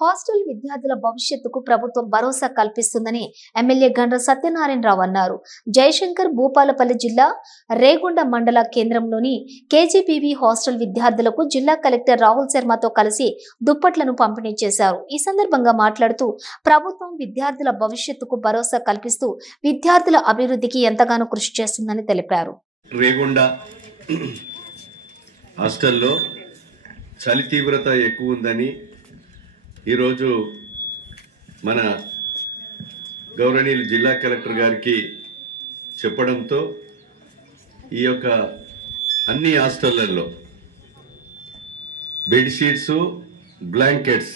Hostel విద్యార్థుల భవిష్యత్తుకు ప్రభుత్వం భరోసా కల్పిస్తుందని ఎమ్మెల్యే గండ్ర సత్యనారాయణరావు అన్నారు. జయశంకర్ భూపాలపల్లి జిల్లా రేగొండ మండల కేంద్రంలోని కేజీబీవీ హాస్టల్ విద్యార్థులకు జిల్లా కలెక్టర్ రాహుల్ శర్మతో కలిసి దుప్పట్లను పంపిణీ చేశారు. ఈ సందర్భంగా మాట్లాడుతూ ప్రభుత్వం విద్యార్థుల భవిష్యత్తుకు భరోసా కల్పిస్తూ విద్యార్థుల అభివృద్ధికి ఎంతగానో కృషి చేస్తుందని తెలిపారు. రేగొండ హాస్టల్లో చలి తీవ్రత ఎక్కువ ఉందని ఈరోజు మన గౌరవనీయులు జిల్లా కలెక్టర్ గారికి చెప్పడంతో ఈ యొక్క అన్ని హాస్టళ్లలో బెడ్షీట్స్, బ్లాంకెట్స్,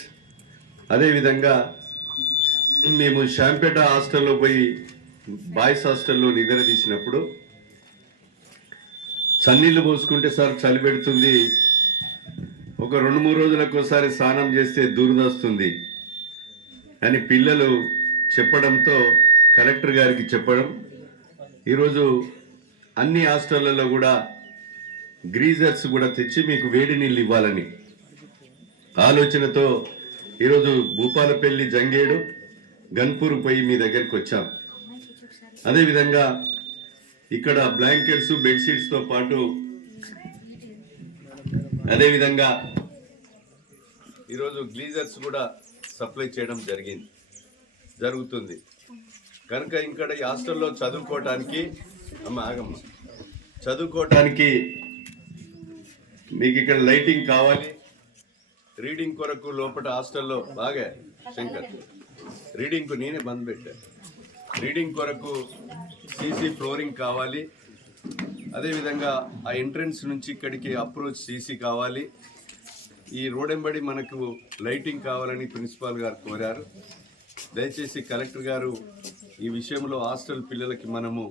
అదేవిధంగా మేము శాంపేట హాస్టల్లో పోయి బాయ్స్ హాస్టల్లో నిద్ర తీసినప్పుడు చన్నీళ్ళు పోసుకుంటే సార్ చలి పెడుతుంది, ఒక 2-3 రోజులకు ఒకసారి స్నానం చేస్తే దురదొస్తుంది అని పిల్లలు చెప్పడంతో కలెక్టర్ గారికి చెప్పడం, ఈరోజు అన్ని హాస్టళ్లలో కూడా గ్రీజర్స్ కూడా తెచ్చి మీకు వేడి నీళ్ళు ఇవ్వాలని ఆలోచనతో ఈరోజు భూపాలపల్లి, జంగేడు, గన్పూర్ పోయి మీ దగ్గరికి వచ్చాం. అదేవిధంగా ఇక్కడ బ్లాంకెట్స్, బెడ్షీట్స్తో పాటు అదేవిధంగా ఈరోజు గ్లీజర్స్ కూడా సప్లై చేయడం జరుగుతుంది. కనుక ఇక్కడ ఈ హాస్టల్లో చదువుకోవటానికి మీకు ఇక్కడ లైటింగ్ కావాలి. రీడింగ్ కొరకు లోపల హాస్టల్లో బాగా శంకర్ రీడింగ్కు నేనే బంద్ పెట్టాను. రీడింగ్ కొరకు సీసీ ఫ్లోరింగ్ కావాలి. అదేవిధంగా ఆ ఎంట్రన్స్ నుంచి ఇక్కడికి అప్రోచ్ సీసీ కావాలి. ఈ రోడెంబడి మనకు లైటింగ్ కావాలని ప్రిన్సిపాల్ గారు కోరారు. దయచేసి కలెక్టర్ గారు ఈ విషయంలో హాస్టల్ పిల్లలకి మనము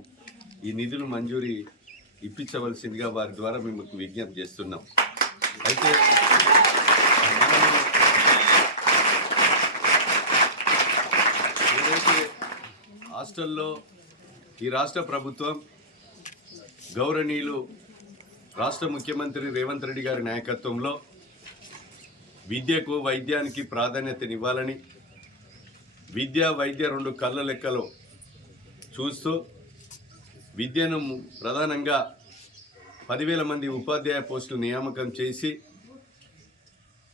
ఈ నిధులు మంజూరీ ఇప్పించవలసిందిగా వారి ద్వారా మేము విజ్ఞప్తి చేస్తున్నాం. అయితే ఏదైతే హాస్టల్లో ఈ రాష్ట్ర ప్రభుత్వం గౌరవనీయులు రాష్ట్ర ముఖ్యమంత్రి రేవంత్ రెడ్డి గారి నాయకత్వంలో విద్యకు, వైద్యానికి ప్రాధాన్యతనివ్వాలని, విద్య, వైద్య 2 కళ్ళ లెక్కలో చూస్తూ విద్యను ప్రధానంగా 10,000 మంది ఉపాధ్యాయ పోస్టులు నియామకం చేసి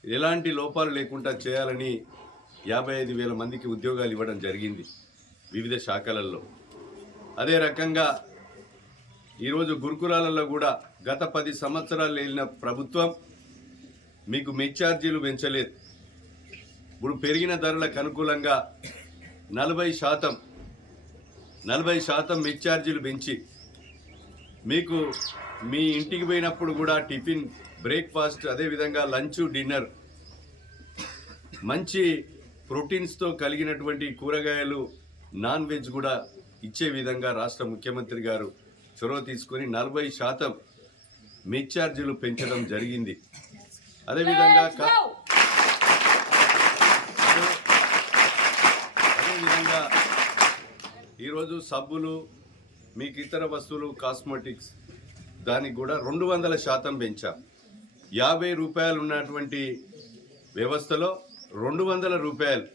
ఎలాంటి లోపాలు లేకుండా చేయాలని 55,000 మందికి ఉద్యోగాలు ఇవ్వడం జరిగింది వివిధ శాఖలలో. అదే రకంగా ఈరోజు గురుకులాలలో కూడా గత 10 సంవత్సరాలు వెళ్ళిన ప్రభుత్వం మీకు మెస్ ఛార్జీలు పెంచలేదు. ఇప్పుడు పెరిగిన ధరలకు అనుకూలంగా 40% మెస్ ఛార్జీలు పెంచి మీకు మీ ఇంటికి పోయినప్పుడు కూడా టిఫిన్, బ్రేక్ఫాస్ట్, అదేవిధంగా లంచ్, డిన్నర్ మంచి ప్రోటీన్స్తో కలిగినటువంటి కూరగాయలు, నాన్ వెజ్ కూడా ఇచ్చే విధంగా రాష్ట్ర ముఖ్యమంత్రి గారు చొరవ తీసుకొని 40% మెస్ ఛార్జీలు పెంచడం జరిగింది. అదేవిధంగా ఈరోజు సబ్బులు, మీకు ఇతర వస్తువులు, కాస్మెటిక్స్ దానికి కూడా 200% పెంచాం. 50 రూపాయలు ఉన్నటువంటి వ్యవస్థలో 200 రూపాయలు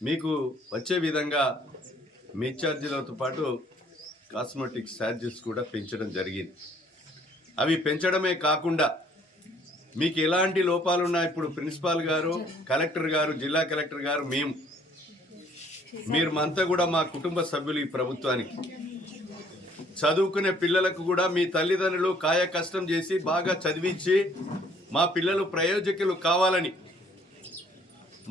మీకు వచ్చే విధంగా మెస్ ఛార్జీలతో పాటు కాస్మెటిక్స్ ఛార్జెస్ కూడా పెంచడం జరిగింది. అవి పెంచడమే కాకుండా మీకు ఎలాంటి లోపాలున్నా ఇప్పుడు ప్రిన్సిపాల్ గారు, కలెక్టర్ గారు, జిల్లా కలెక్టర్ గారు, మీరు అంతా కూడా మా కుటుంబ సభ్యులు. ఈ ప్రభుత్వానికి చదువుకునే పిల్లలకు కూడా మీ తల్లిదండ్రులు కాయ కష్టం చేసి బాగా చదివించి మా పిల్లలు ప్రయోజకులు కావాలని,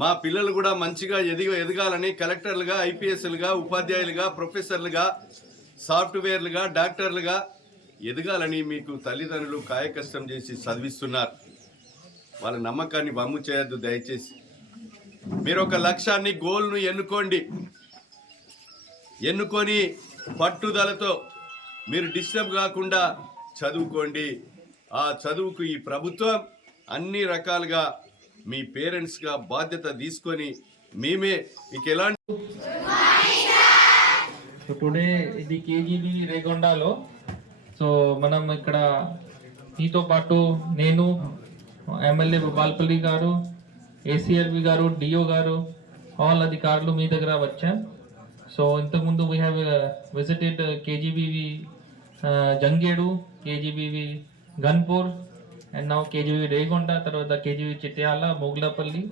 మా పిల్లలు కూడా మంచిగా ఎదగాలని, కలెక్టర్లుగా, ఐపీఎస్లుగా, ఉపాధ్యాయులుగా, ప్రొఫెసర్లుగా, సాఫ్ట్వేర్లుగా, డాక్టర్లుగా ఎదగాలని మీకు తల్లిదండ్రులు కాయ కష్టం చేసి చదివిస్తున్నారు. వాళ్ళ నమ్మకాన్ని వమ్ము చేయొద్దు. దయచేసి మీరు ఒక లక్ష్యాన్ని, గోల్ను ఎన్నుకొని పట్టుదలతో మీరు డిస్టర్బ్ కాకుండా చదువుకోండి. ఆ చదువుకు ఈ ప్రభుత్వం అన్ని రకాలుగా మీ పేరెంట్స్గా బాధ్యత తీసుకొని మేమే మీకు ఎలాంటి టుడే ఇది కేజీబీ రేగొండలో. సో మనం ఇక్కడ మీతో పాటు నేను, ఎమ్మెల్యే భూపాలపల్లి గారు, ఏసీఆర్వి గారు, డిఓ గారు, ఆల్ అధికారులు మీ దగ్గర వచ్చాం. సో ఇంతకుముందు we have visited KGBV Jangedu, KGBV Ganpur, and now KGBV Regonda, తర్వాత కేజీబీ చిట్యాల, మొగ్లాపల్లి,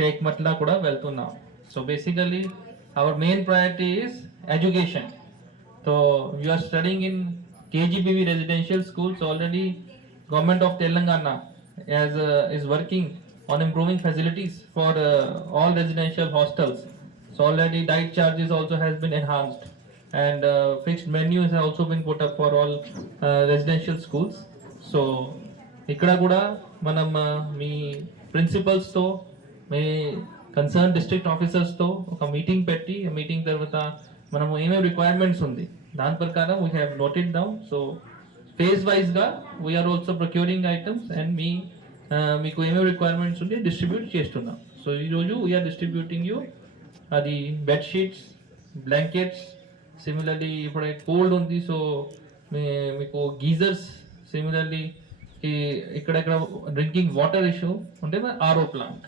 టేక్మట్ల కూడా వెళ్తున్నాం. So basically our main priority is education. So you are studying in KGBV residential schools already. Government of Telangana is working on improving facilities for all residential hostels. So already diet charges also has been enhanced, and fixed menus have also been put up for all residential schools. So ఇక్కడ కూడా మనం మీ ప్రిన్సిపల్స్తో, మీ concern district ఆఫీసర్స్తో ఒక meeting పెట్టి, meeting తర్వాత మనము ఏమేమి requirements ఉంది దాని ప్రకారం we have noted down. So phase వైజ్గా we are also procuring items and మీకు ఏమేమి రిక్వైర్మెంట్స్ ఉంది డిస్ట్రిబ్యూట్ చేస్తున్నాం. సో ఈరోజు వీఆర్ డిస్ట్రిబ్యూటింగ్ యూ అది బెడ్షీట్స్, బ్లాంకెట్స్, సిమిలర్లీ ఇప్పుడు కోల్డ్ ఉంది, సో మీకు గీజర్స్, సిమిలర్లీ ఇక్కడెక్కడ డ్రింకింగ్ వాటర్ ఇష్యూ ఉంటే ఆర్ఓ ప్లాంట్.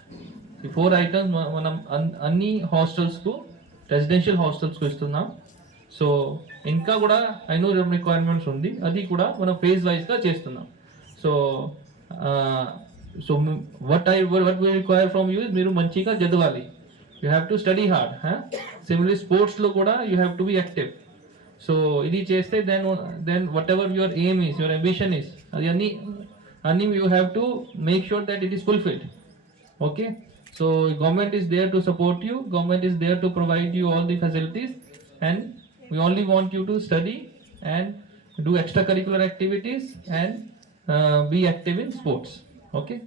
ఈ 4 ఐటమ్స్ మనం అన్ని హాస్టల్స్కు, రెసిడెన్షియల్ హాస్టల్స్కు ఇస్తున్నాం. సో ఇంకా కూడా ఐనో రిక్వైర్మెంట్స్ ఉంది, అది కూడా మనం ఫేజ్ వైజ్గా చేస్తున్నాం. So so what we require from you is మీరు మంచిగా చదవాలి. You have to study hard. Similarly స్పోర్ట్స్లో కూడా you have to be active. So ఇది చేస్తే then whatever your aim is, your ambition is, అది అన్నీ you have to make sure that it is fulfilled. Okay, so government is there to support you, government is there to provide you all the facilities, and we only want you to study and do extracurricular activities and be active in sports. Okay.